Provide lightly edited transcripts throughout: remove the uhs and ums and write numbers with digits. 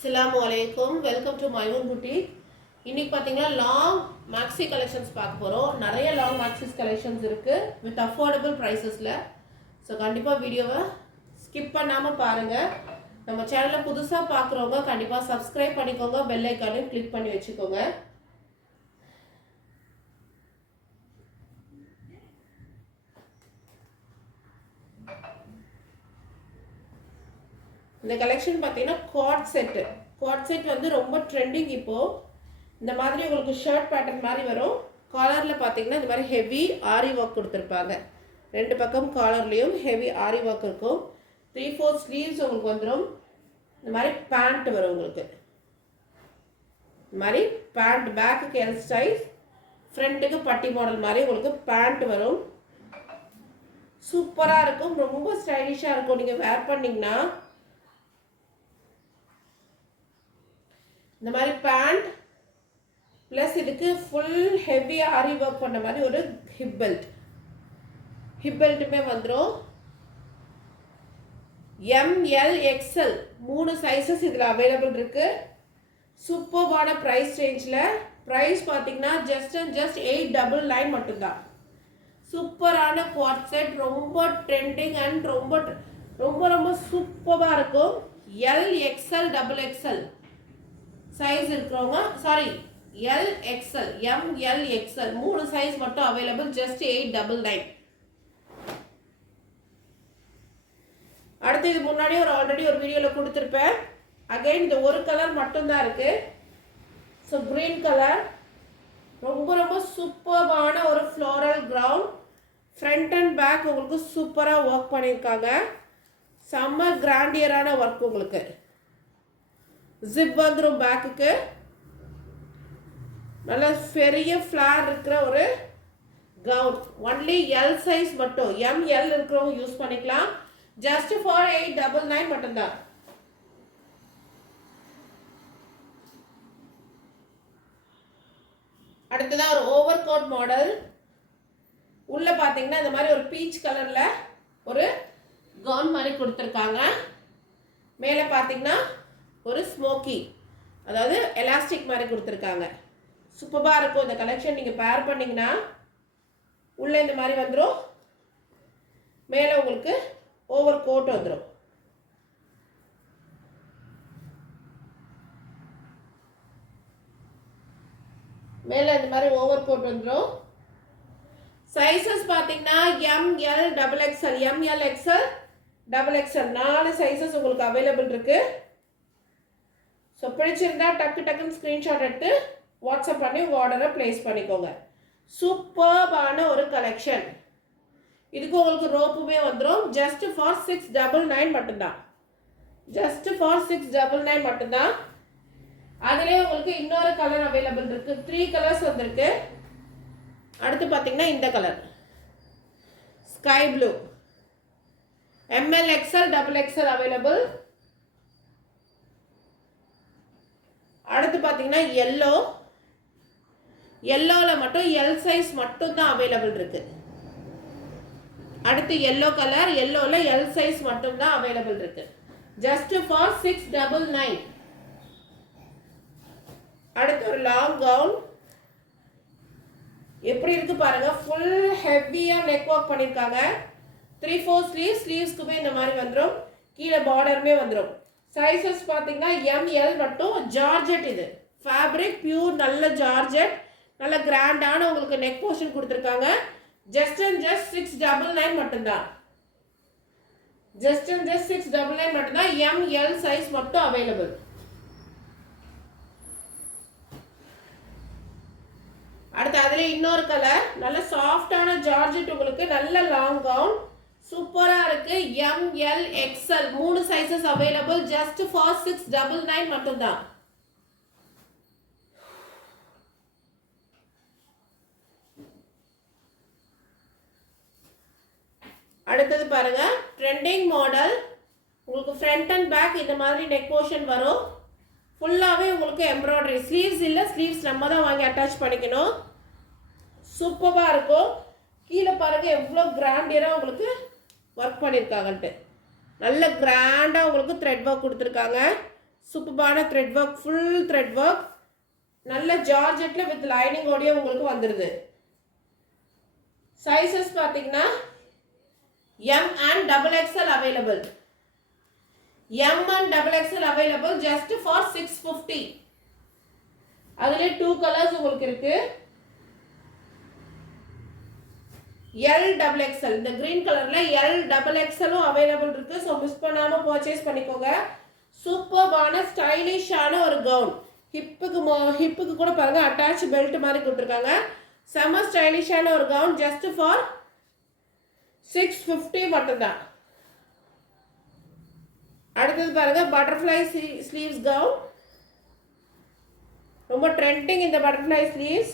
Assalamualaikum, welcome to my own boutique. இன்னைக்கு பாத்தீங்கன்னா long maxi collections பார்க்க போறோம். நிறைய லாங் மேக்ஸிஸ் கலெக்ஷன்ஸ் இருக்கு with affordable pricesல. ஸோ கண்டிப்பா வீடியோவை ஸ்கிப் பண்ணாம பாருங்க. நம்ம சேனலை புதுசா பார்க்குறவங்க கண்டிப்பா சப்ஸ்கிரைப் பண்ணிக்கோங்க, பெல் ஐகானையும் கிளிக் பண்ணி வச்சுக்கோங்க. இந்த கலெக்ஷன் பார்த்தீங்கன்னா குவாட் செட் வந்து ரொம்ப ட்ரெண்டிங் இப்போ. இந்த மாதிரி உங்களுக்கு ஷர்ட் பேட்டர்ன் மாதிரி வரும். காலரில் பார்த்தீங்கன்னா இந்த மாதிரி ஹெவி ஆரி ஒர்க் கொடுத்துருப்பாங்க. ரெண்டு பக்கம் காலர்லேயும் ஹெவி ஆரி ஒர்க் இருக்கும். 3/4 ஸ்லீவ்ஸ் உங்களுக்கு வந்துடும். இந்த மாதிரி பேண்ட் வரும் உங்களுக்கு. இந்த மாதிரி பேண்ட் பேக்குக்கு எல் சைஸ், ஃப்ரண்ட்டுக்கு பட்டி மாடல் மாதிரி உங்களுக்கு பேண்ட் வரும். சூப்பராக இருக்கும், ரொம்ப ஸ்டைலிஷாக இருக்கும். நீங்கள் வேர் பண்ணிங்கன்னா இந்த மாதிரி பேண்ட் ப்ளஸ் இதுக்கு ஃபுல் ஹெவி ஆரி ஒர்க் பண்ண மாதிரி ஒரு ஹிப் பெல்ட்டுமே வந்துடும். ML XL 3 சைஸஸ் இதில் அவைலபிள் இருக்கு. சூப்பர்வான ப்ரைஸ் ரேஞ்சில். ப்ரைஸ் பார்த்தீங்கன்னா ஜஸ்ட் 899 மட்டும்தான். சூப்பரான குவாட் செட், ரொம்ப ட்ரெண்டிங் அண்ட் ரொம்ப சூப்பராக இருக்கும். LXL XXL சைஸ் இருக்கிறவங்க, sorry LXL ML XL 3 size மட்டும் அவைலபிள், ஜஸ்ட் 899. அடுத்து இது முன்னாடி ஆல்ரெடி ஒரு வீடியோவில் கொடுத்துருப்பேன். அகைன் இந்த ஒரு கலர் மட்டும்தான் இருக்கு. ஸோ கிரீன் கலர், ரொம்ப சூப்பரான ஒரு floral ground. Front and back உங்களுக்கு சூப்பராக ஒர்க் பண்ணியிருக்காங்க. செம்ம கிராண்டியரான ஒர்க் உங்களுக்கு. ஜிப் வந்துடும் பேக்குக்கு. நல்ல பெரிய ஃப்ளார் இருக்கிற ஒரு கவுன். ஒன்லி எல் சைஸ் மட்டும், ML இருக்கிறவங்க யூஸ் பண்ணிக்கலாம். ஜஸ்ட் ஃபார் 899 மட்டும்தான். அடுத்ததான் ஒரு ஓவர் கோட் மாடல். உள்ள பார்த்தீங்கன்னா இந்த மாதிரி ஒரு பீச் கலர்ல ஒரு கவுன் மாதிரி கொடுத்துருக்காங்க. மேலே பார்த்தீங்கன்னா ஒரு ஸ்மோக்கி, அதாவது எலாஸ்டிக் மாதிரி கொடுத்துருக்காங்க. சூப்பராக இருக்கும் இந்த கலெக்ஷன். நீங்கள் பேர் பண்ணிங்கன்னா உள்ளே இந்த மாதிரி வந்துடும். மேலே உங்களுக்கு ஓவர் கோட் வந்துடும். மேலே இந்த மாதிரி ஓவர் கோட் வந்துடும். சைஸஸ் பார்த்தீங்கன்னா ML XXL ML XL XXL 4 sizes உங்களுக்கு அவைலபிள் இருக்கு. ஸோ பிடிச்சிருந்தா டக்குன்னு ஸ்க்ரீன்ஷாட் எடுத்து வாட்ஸ்அப் பண்ணி உங்கள் ஆர்டரை ப்ளேஸ் பண்ணிக்கோங்க. சூப்பர்பான ஒரு கலெக்ஷன். இதுக்கு உங்களுக்கு ரோப்புமே வந்துடும். ஜஸ்ட் ஃபார் 699 மட்டும்தான். ஜஸ்ட் ஃபார் 699 மட்டும்தான். அதுலேயே உங்களுக்கு இன்னொரு கலர் அவைலபிள் இருக்கு. 3 கலர்ஸ் வந்திருக்கு. அடுத்து பார்த்தீங்கன்னா இந்த colour sky blue, ML XL XXL available. அடுத்து பார்த்தீங்கன்னா எல்லோவில் மட்டும் எல் சைஸ் மட்டும் தான் அவைலபிள் இருக்கு. அடுத்து எல்லோ கலர், எல்லோவில் எல் சைஸ் மட்டும் தான் அவைலபிள் இருக்கு. Just for 699. அடுத்து ஒரு லாங் கவுன். எப்படி இருக்கு பாருங்க. ஃபுல் ஹெவியாக நெக் ஒர்க் பண்ணியிருக்காங்க. 3/4 ஸ்லீவ்ஸ்க்குமே இந்த மாதிரி வந்துடும். கீழே பார்டருமே வந்துடும். சைஸஸ் பார்த்தீங்கன்னா ML மட்டும். ஜார்ஜெட், இது ஃபேப்ரிக் பியூர், நல்ல ஜார்ஜெட், நல்ல கிராண்டான உங்களுக்கு நெக் போர்ஷன் கொடுத்துருக்காங்க. ஜஸ்ட் 699 மட்டும்தான். ஜஸ்ட் 699 மட்டும்தான். ML சைஸ் மட்டும் அவைலபிள். அடுத்து அதுல இன்னொரு கலர், நல்ல சாஃப்டான ஜார்ஜெட் உங்களுக்கு, நல்ல லாங் கவுன். சூப்பரா இருக்கு. ML XL 3 sizes available. Just for 699 மட்டும்தான். அடுத்தது பாருங்க, ட்ரெண்டிங் மாடல். உங்களுக்கு ஃப்ரண்ட் அண்ட் பேக் இந்த மாதிரி நெக் போர்ஷன் வரும். ஃபுல்லாகவே உங்களுக்கு எம்ப்ராய்டரி. ஸ்லீவ்ஸ் இல்லை, ஸ்லீவ்ஸ் நம்ம தான் வாங்கி அட்டாச் பண்ணிக்கணும். சூப்பராக இருக்கும். கீழே பாருங்க எவ்வளோ கிராண்டியராக உங்களுக்கு ஒர்க் பண்ணியிருக்காங்கன்ட்டு. நல்ல கிராண்டாக உங்களுக்கு த்ரெட் ஒர்க் கொடுத்துருக்காங்க. சூப்பரான thread work, full thread work, நல்ல ஜார்ஜெட்டில் வித் லைனிங்கோடய உங்களுக்கு வந்துடுது. சைஸஸ் பார்த்தீங்கன்னா M and double XL available. M and double XL available just for 650. அதுலேயே 2 கலர்ஸ் உங்களுக்கு இருக்கு. எல் டபுள் எக்ஸ்எல், இந்த கிரீன் கலர்ல எல் டபுள் எக்ஸ்எலும் அவைலபிள் இருக்கு. ஸோ மிஸ் பண்ணாமல் பர்ச்சேஸ் பண்ணிக்கோங்க. சூப்பர்பான ஸ்டைலிஷான ஒரு கவுன். ஹிப்புக்கு கூட பாருங்க அட்டாச் பெல்ட் மாதிரி கொடுத்துருக்காங்க. செம்ம ஸ்டைலிஷான ஒரு கவுன் ஜஸ்ட் ஃபார் 650 மட்டும்தான். அடுத்தது பாருங்க பட்டர்ஃப்ளை ஸ்லீவ்ஸ் கவுன். ரொம்ப ட்ரெண்டிங் இந்த பட்டர்ஃப்ளை ஸ்லீவ்ஸ்.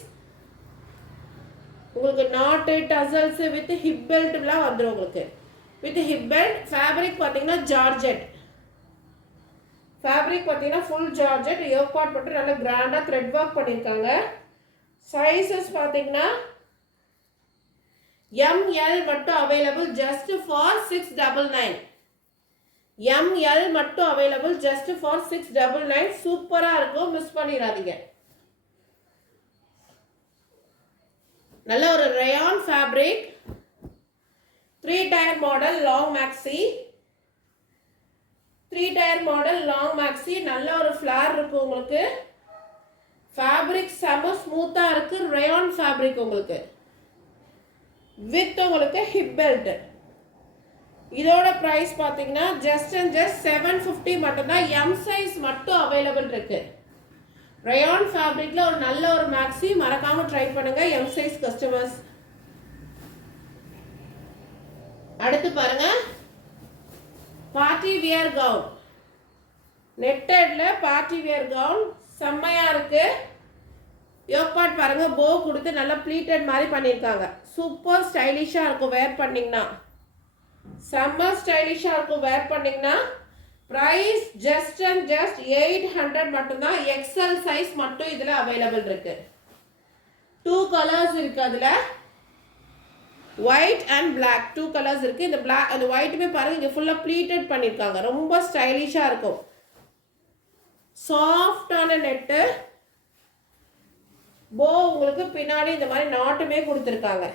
உங்களுக்கு நாட்டு டசல்ஸ் வித் ஹிப் பெல்ட்லாம் வந்துடும். உங்களுக்கு வித் ஹிப் பெல்ட். ஃபேப்ரிக் பார்த்தீங்கன்னா ஜார்ஜெட். ஃபேப்ரிக் பார்த்தீங்கன்னா ஃபுல் ஜார்ஜெட். யோக் பார்ட் மட்டும் நல்லா கிராண்டாக த்ரெட் ஒர்க் பண்ணியிருக்காங்க. சைஸஸ் பார்த்தீங்கன்னா எம்எல் மட்டும் அவைலபிள் ஜஸ்ட் ஃபார் 699. எம்எல் மட்டும் அவைலபிள் ஜஸ்ட் ஃபார் 699. சூப்பராக இருக்கும், மிஸ் பண்ணிடாதீங்க. நல்ல ஒரு rayon fabric, 3 tier model long maxi. 3 tier model long maxi. நல்ல ஒரு ஃப்ளார் இருக்கு உங்களுக்கு. ஃபேப்ரிக் செம ஸ்மூத்தாக இருக்கு. ரயான் ஃபேப்ரிக் உங்களுக்கு வித் உங்களுக்கு ஹிப் பெல்ட். இதோட ப்ரைஸ் பார்த்தீங்கன்னா ஜஸ்ட் அண்ட் ஜஸ்ட் 750 மட்டும்தான். எம் சைஸ் மட்டும் அவைலபிள் இருக்கு. ரயான் ஃபேப்ரிக்ல ஒரு நல்ல ஒரு மேக்ஸி மறக்காம ட்ரை பண்ணுங்க எம் சைஸ் கஸ்டமர்ஸ். அடுத்து பாருங்க பார்ட்டி வியர் கவுன். நெட்டட்ல பார்ட்டி வியர் கவுன் செம்மையா இருக்கு. யோக் பார்ட் பாருங்க போ கொடுத்து நல்லா ப்ளீட்டட் மாதிரி பண்ணியிருக்காங்க. சூப்பர் ஸ்டைலிஷா இருக்கும் வேர் பண்ணீங்கன்னா. செம்ம ஸ்டைலிஷா இருக்கும் வேர் பண்ணீங்கன்னா. பிரைஸ் ஜஸ்ட் அண்ட் ஜஸ்ட் 800 மட்டும்தான். எக்ஸ்எல் சைஸ் மட்டும் இதுல அவைலபிள் இருக்கு. 2 கலர்ஸ் இருக்கு. அதுல ஒயிட் அண்ட் பிளாக் 2 கலர்ஸ் இருக்கு. இந்த பிளாக் அந்த ஒயிட்டுமே பாருங்க இங்க ஃபுல்லா ப்ளீட்டட் பண்ணியிருக்காங்க. ரொம்ப ஸ்டைலிஷா இருக்கும். சாஃப்டான நெட்டு. போ உங்களுக்கு பின்னாடி இந்த மாதிரி நாட்டுமே கொடுத்துருக்காங்க.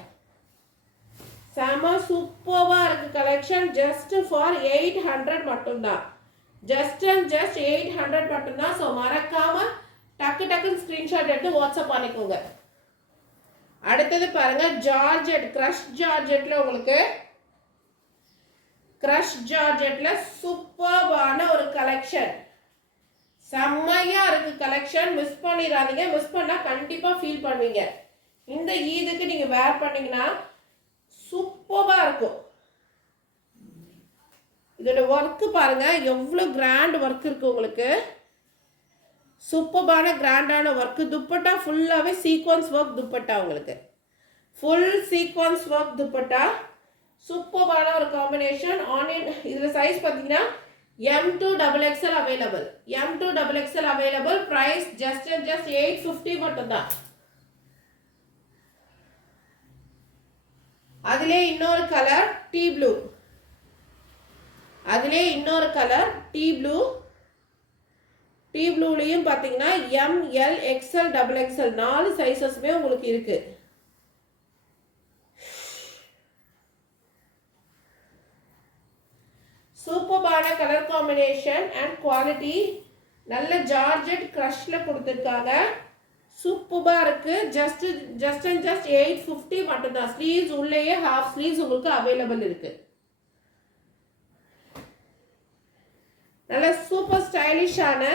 செம சூப்பர்வா இருக்கு கலெக்ஷன். ஜஸ்ட் ஃபார் 800 மட்டும்தான். ஜஸ்ட் அண்ட் ஜஸ்ட் 800 மட்டும்தான். ஸோ மறக்காம டக்குன்னு ஸ்கிரீன்ஷாட் எடுத்து வாட்ஸ்அப் பண்ணிக்கோங்க. அடுத்தது பாருங்க ஜார்ஜெட், கிரஷ் ஜார்ஜெட்ல உங்களுக்கு கிரஷ் ஜார்ஜெட்ல சூப்பர்வான ஒரு கலெக்ஷன். செம்மையா இருக்கு கலெக்ஷன். மிஸ் பண்ணிடாதீங்க. மிஸ் பண்ணா கண்டிப்பா ஃபீல் பண்ணுவீங்க. இந்த ஈதுக்கு நீங்க வேர் பண்ணீங்கன்னா சூப்பரா இருக்கும். இதோட ஒர்க் பாருங்க எவ்வளவு கிராண்ட் ஒர்க் இருக்கு உங்களுக்கு. சூப்பரான கிராண்டான ஒர்க். துப்பட்டா ஃபுல்லாவே சீக்வன்ஸ் ஒர்க் துப்பட்டா உங்களுக்கு. Full sequence work dupatta. சூப்பரான ஒரு காம்பினேஷன். ஆனியன் இதுல சைஸ் பார்த்தீங்கன்னா M2 XXL available. M2 XXL available. Price just and just 850 மட்டும்தான். அதிலே இன்னொரு கலர் டீ ப்ளூ. அதிலே இன்னொரு கலர் டீ ப்ளூ. டீ ப்ளூலையும் பார்த்தீங்கன்னா ML XL XXL 4 சைஸஸ்மே உங்களுக்கு இருக்கு. சூப்பரான கலர் காம்பினேஷன் அண்ட் குவாலிட்டி. நல்ல ஜார்ஜெட் கிரஷ்ல கொடுத்துருக்காங்க. சூப்பரா இருக்கு. ஜஸ்ட் அண்ட் ஜஸ்ட் 850 மட்டும்தான். ஸ்லீவ்ஸ் உள்ளேயே ஹாஃப் ஸ்லீவ்ஸ் உங்களுக்கு அவைலபிள் இருக்கு. நல்ல சூப்பர் ஸ்டைலிஷான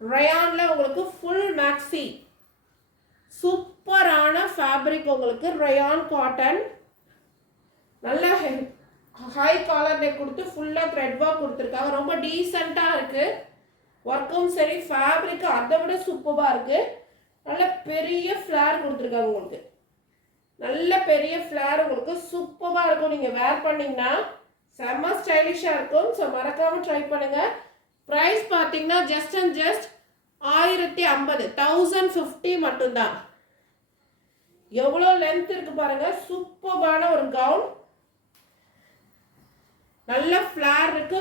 ரயான்ல உங்களுக்கு ஃபுல் மேக்ஸி. சூப்பரான ஃபேப்ரிக் உங்களுக்கு ரயான் காட்டன். நல்ல ஹை காலர் நெக் கொடுத்து ஃபுல்லா த்ரெட் ஒர்க் கொடுத்துருக்காங்க. ரொம்ப டீசெண்டா இருக்கு. ஒர்க்கும் சரி ஃபேப்ரிக் அதை விட சூப்பரா இருக்கு. நல்ல பெரிய ஃபிளார் கொடுத்துருக்காங்க உங்களுக்கு. நல்ல பெரிய ஃபிளார் உங்களுக்கு சூப்பரா இருக்கும். நீங்க வேர் பண்ணீங்கன்னா செம்ம ஸ்டைலிஷா இருக்கும். ஸோ மறக்காம ட்ரை பண்ணுங்க. ப்ரைஸ் பார்த்தீங்கன்னா ஜஸ்ட் அண்ட் ஜஸ்ட் 1050 1050 மட்டும்தான். எவ்வளோ லென்த் இருக்கு பாருங்க. சூப்பரான ஒரு கவுன். நல்ல ஃபிளார் இருக்கு.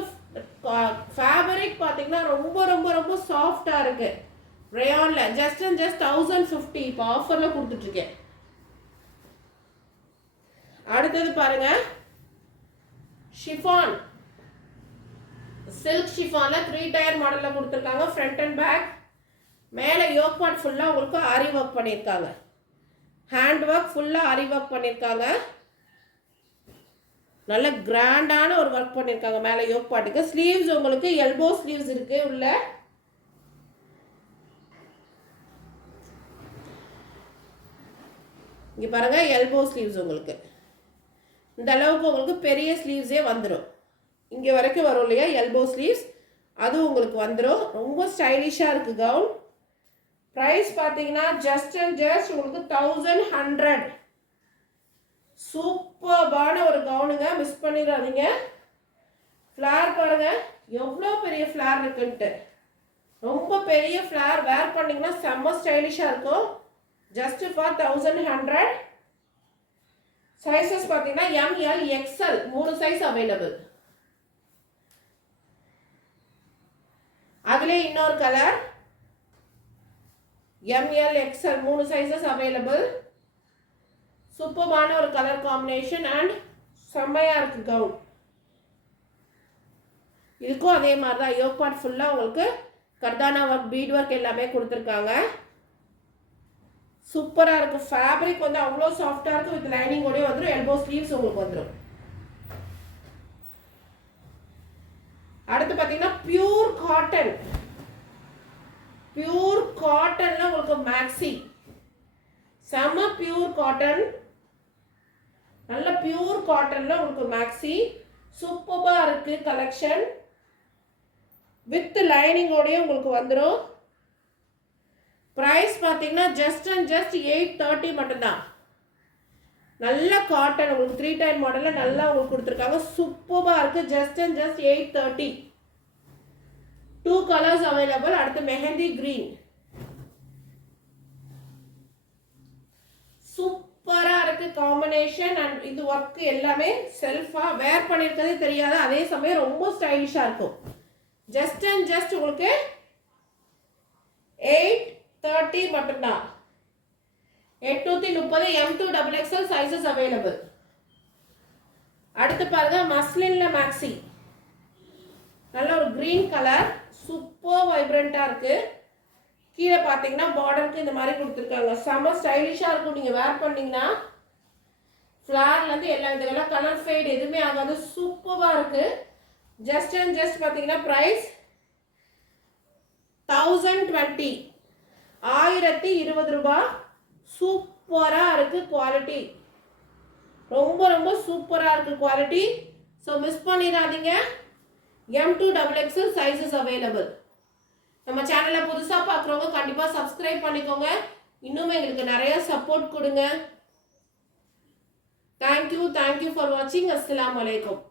ஃபேப்ரிக் பார்த்தீங்கன்னா ரொம்ப ரொம்ப ரொம்ப சாஃப்டாக இருக்குது. ரேயானில் ஜஸ்ட் அண்ட் ஜஸ்ட் 1050 இப்போ ஆஃபரில் கொடுத்துட்ருக்கேன். அடுத்தது பாருங்க, ஷிஃபான் சில்க் ஷிஃபானில் 3 டயர் மாடலில் கொடுத்துருக்காங்க. Front and back. மேலே யோக் பார்ட் ஃபுல்லாக உங்களுக்கு ஆரி ஒர்க் பண்ணியிருக்காங்க. ஹேண்ட் ஒர்க் ஃபுல்லாக ஆரி ஒர்க் பண்ணியிருக்காங்க. நல்ல கிராண்டான ஒரு ஒர்க் பண்ணியிருக்காங்க மேலே யோக் பார்ட்டுக்கு. ஸ்லீவ்ஸ் உங்களுக்கு எல்போ ஸ்லீவ்ஸ் இருக்கு உள்ள. இங்கே பாருங்க, எல்போ ஸ்லீவ்ஸ் உங்களுக்கு இந்த அளவுக்கு உங்களுக்கு பெரிய ஸ்லீவ்ஸே வந்துடும். இங்கே வரைக்கும் வரும் இல்லையா எல்போ ஸ்லீவ்ஸ், அது உங்களுக்கு வந்துடும். ரொம்ப ஸ்டைலிஷாக இருக்குது கவுன். ப்ரைஸ் பார்த்தீங்கன்னா ஜஸ்ட் அண்ட் ஜஸ்ட் உங்களுக்கு 1100. சூப்பர்பான ஒரு கவுனுங்க, மிஸ் பண்ணிடாதீங்க. ஃப்ளார் பாருங்க எவ்வளோ பெரிய ஃப்ளார் இருக்குன்ட்டு. ரொம்ப பெரிய ஃப்ளார் வேர் பண்ணிங்கன்னா செம்ம ஸ்டைலிஷாக இருக்கும். Just for 1100. சைஸஸ் பார்த்தீங்கன்னா ML XL 3 சைஸ் அவைலபிள். அதுல இன்னொரு colour ML XL 3 sizes available. சூப்பரான ஒரு கலர் காம்பினேஷன் அண்ட் செம்மையா இருக்கு கவுன். இதுக்கும் அதே மாதிரி தான் யோக் பார்ட் ஃபுல்லாக உங்களுக்கு கர்தானா ஒர்க், பீட் ஒர்க் எல்லாமே கொடுத்துருக்காங்க. சூப்பராக இருக்குது. ஃபேப்ரிக் வந்து அவ்வளோ சாஃப்டாக இருக்குது. வித் லைனிங்கோடய வந்துடும். எல்போ ஸ்லீவ்ஸ் உங்களுக்கு வந்துடும். அடுத்து பார்த்தீங்கன்னா பியூர் காட்டன். பியூர் காட்டன்ல உங்களுக்கு மேக்ஸி செம்ம பியூர் காட்டன். நல்ல பியூர் காட்டன்ல உங்களுக்கு மேக்ஸி சூப்பரா இருக்கு கலெக்ஷன். வித் லைனிங்கோடய உங்களுக்கு வந்துடும். ப்ரைஸ் பார்த்தீங்கன்னா ஜஸ்ட் அண்ட் ஜஸ்ட் 830 மட்டும்தான். நல்ல காட்டன் உங்களுக்கு 3 டைன் மாடலில் நல்லா உங்களுக்கு கொடுத்துருக்காங்க. சூப்பராக இருக்குது. Just and just 830. 2 colours available. அடுத்து மெஹந்தி கிரீன். சூப்பராக இருக்குது காம்பினேஷன். அண்ட் இது ஒர்க் எல்லாமே செல்ஃபாக வேர் பண்ணியிருக்கதே தெரியாது. அதே சமயம் ரொம்ப ஸ்டைலிஷாக இருக்கும். ஜஸ்ட் அண்ட் ஜஸ்ட் உங்களுக்கு 830 மட்டும்தான். 830 M2 XXL சைஸஸ் அவைலபிள். அடுத்து பாருங்க, மஸ்லின்ல மேக்ஸி. நல்ல ஒரு கிரீன் கலர், சூப்பர் வைப்ரண்டா இருக்கு. கீழே பார்த்தீங்கன்னா பார்டருக்கு இந்த மாதிரி கொடுத்துருக்காங்க. செம்ம ஸ்டைலிஷாக இருக்கும். நீங்கள் வேர் பண்ணீங்கன்னா ஃப்ளார்லேருந்து எல்லா இந்த கலர் ஃபேட் எதுவுமே ஆகாது. சூப்பராக இருக்கு. ஜஸ்ட் அண்ட் ஜஸ்ட் பார்த்தீங்கன்னா ப்ரைஸ் 1020 1020 ரூபாய். சூப்பராக இருக்குது குவாலிட்டி. ரொம்ப ரொம்ப சூப்பராக இருக்குது குவாலிட்டி. ஸோ மிஸ் பண்ணிடாதீங்க. M2 XXL sizes available. நம்ம சேனலை புதுசாக பார்க்குறவங்க கண்டிப்பாக சப்ஸ்கிரைப் பண்ணிக்கோங்க. இன்னும் எங்களுக்கு நிறைய சப்போர்ட் கொடுங்க. தேங்க்யூ ஃபார் வாட்சிங். அஸ்ஸலாமு அலைக்கும்.